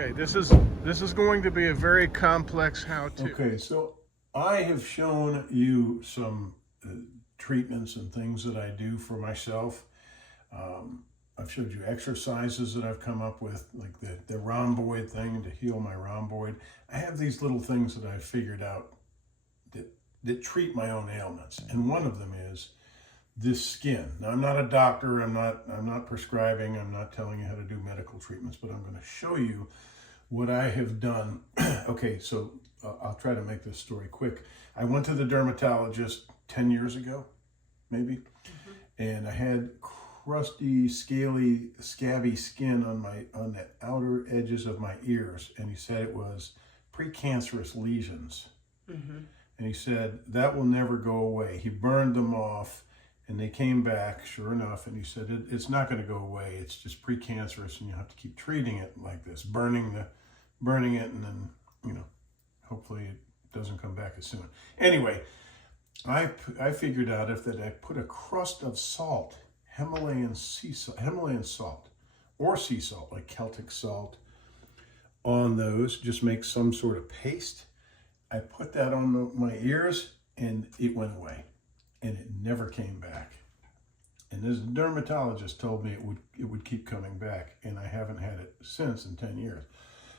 Okay, this is going to be a very complex how-to. Okay, so I have shown you some treatments and things that I do for myself. I've showed you exercises that I've come up with, like the rhomboid thing to heal my rhomboid. I have these little things that I've figured out that treat my own ailments, and one of them is this skin. Now, I'm not a doctor. I'm not prescribing. I'm not telling you how to do medical treatments, but I'm going to show you what I have done. Okay, so I'll try to make this story quick. I went to the dermatologist 10 years ago, maybe, and I had crusty, scaly, scabby skin on the outer edges of my ears, and he said it was precancerous lesions. And he said that will never go away. He burned them off, and they came back, sure enough, and he said it's not going to go away. It's just precancerous, and you have to keep treating it like this, burning it, and then, hopefully it doesn't come back as soon. Anyway, I figured out if that I put a crust of salt, Himalayan salt, or sea salt, like Celtic salt, on those, just make some sort of paste. I put that on my ears, and it went away, and it never came back. And this dermatologist told me it would keep coming back, and I haven't had it since in 10 years.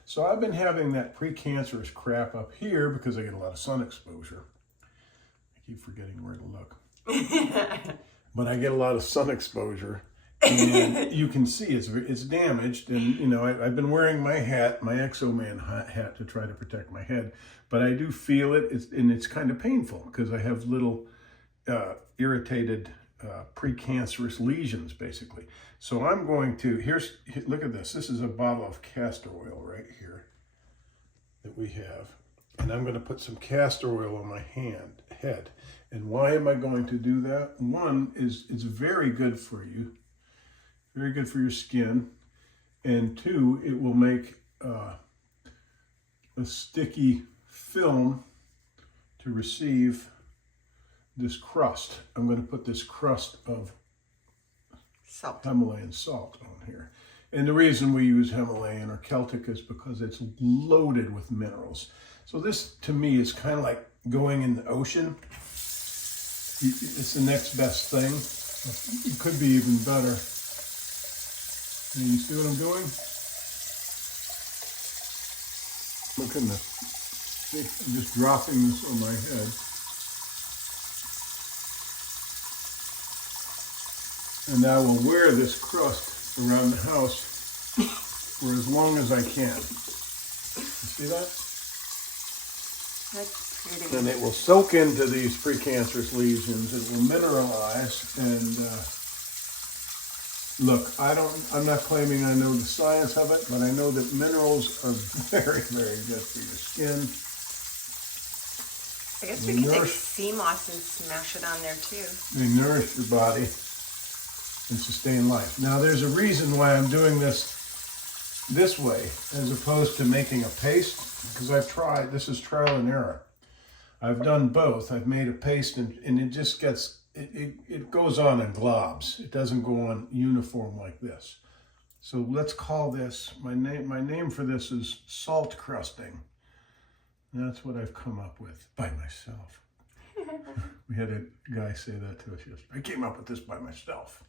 So I've been having that precancerous crap up here because I get a lot of sun exposure. I keep forgetting where to look. But I get a lot of sun exposure, and you can see it's damaged. And I've been wearing my hat, my Exoman hat, to try to protect my head. But I do feel it, and it's kind of painful because I have little irritated precancerous lesions, basically. So I'm going to, look at this. This is a bottle of castor oil right here that we have. And I'm going to put some castor oil on my head. And why am I going to do that? One is it's very good for you, very good for your skin. And two, it will make a sticky film to receive this crust. I'm going to put this crust of Himalayan salt on here. And the reason we use Himalayan or Celtic is because it's loaded with minerals. So this, to me, is kind of like going in the ocean. It's the next best thing. It could be even better. And you see what I'm doing? Look at this. I'm just dropping this on my head. And I will wear this crust around the house for as long as I can. You see that? That's pretty. And it will soak into these precancerous lesions. It will mineralize. And look, I'm not claiming I know the science of it, but I know that minerals are very, very good for your skin. I guess we could take sea moss and smash it on there too. They nourish your body and sustain life. Now, there's a reason why I'm doing this way as opposed to making a paste, because I've tried. This is trial and error. I've done both. I've made a paste, and it just gets, it goes on in globs. It doesn't go on uniform like this. So let's call this, my name for this is salt crusting. That's what I've come up with by myself. We had a guy say that to us yesterday. I came up with this by myself.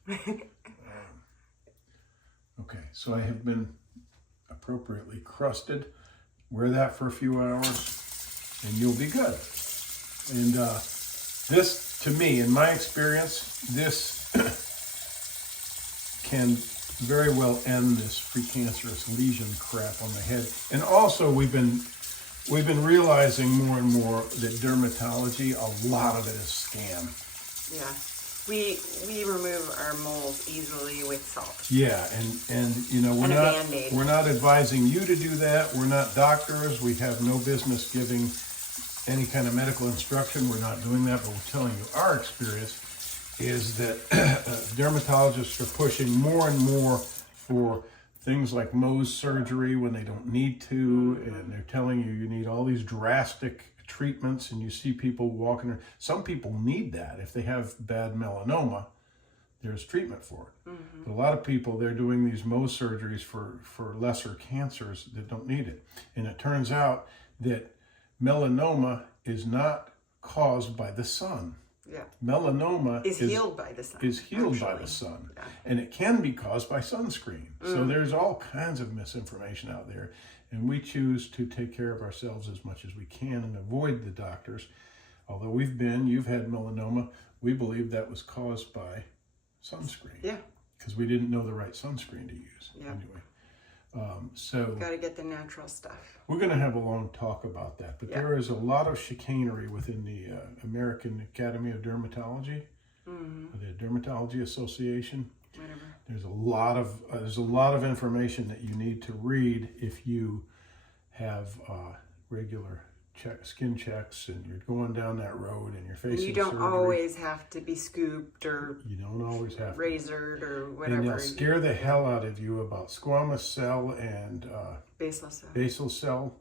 Okay, so I have been appropriately crusted. Wear that for a few hours, and you'll be good. And this, to me, in my experience, this can very well end this precancerous lesion crap on the head. And also, we've been realizing more and more that dermatology, a lot of it is scam. Yeah, we remove our moles easily with salt. Yeah, and we're not advising you to do that. We're not doctors. We have no business giving any kind of medical instruction. We're not doing that, but we're telling you our experience is that dermatologists are pushing more and more for things like Mohs surgery when they don't need to, and they're telling you need all these drastic treatments, and you see people walking. Some people need that. If they have bad melanoma, there's treatment for it. But a lot of people, they're doing these Mohs surgeries for lesser cancers that don't need it. And it turns out that melanoma is not caused by the sun. Yeah. Melanoma Is healed by the sun. Is healed by actually. the sun. Yeah. And it can be caused by sunscreen. So there's all kinds of misinformation out there. And we choose to take care of ourselves as much as we can and avoid the doctors. Although you've had melanoma, we believe that was caused by sunscreen. Yeah. Because we didn't know the right sunscreen to use. Yeah. Anyway, so Got to get the natural stuff. we're going to have a long talk about that. But there is a lot of chicanery within the American Academy of Dermatology, the Dermatology Association. Whatever. There's a lot of information that you need to read if you have regular skin checks and you're going down that road and you're facing You don't surgery. always have to be scooped or You don't always have to. razored or And whatever. they'll scare the hell out of you about squamous cell and Basal cell. basal cell.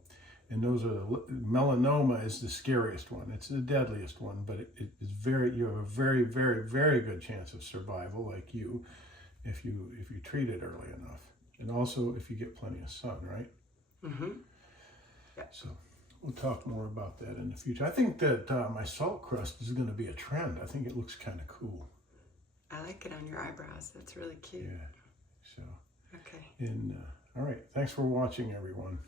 And those are melanoma is the scariest one. It's the deadliest one, but it is you have a very, very, very good chance of survival, like you, if you treat it early enough, and also if you get plenty of sun, right? Yeah. So we'll talk more about that in the future. I think that my salt crust is going to be a trend. I think it looks kind of cool. I like it on your eyebrows. That's really cute. Yeah. So. Okay. All right. Thanks for watching, everyone.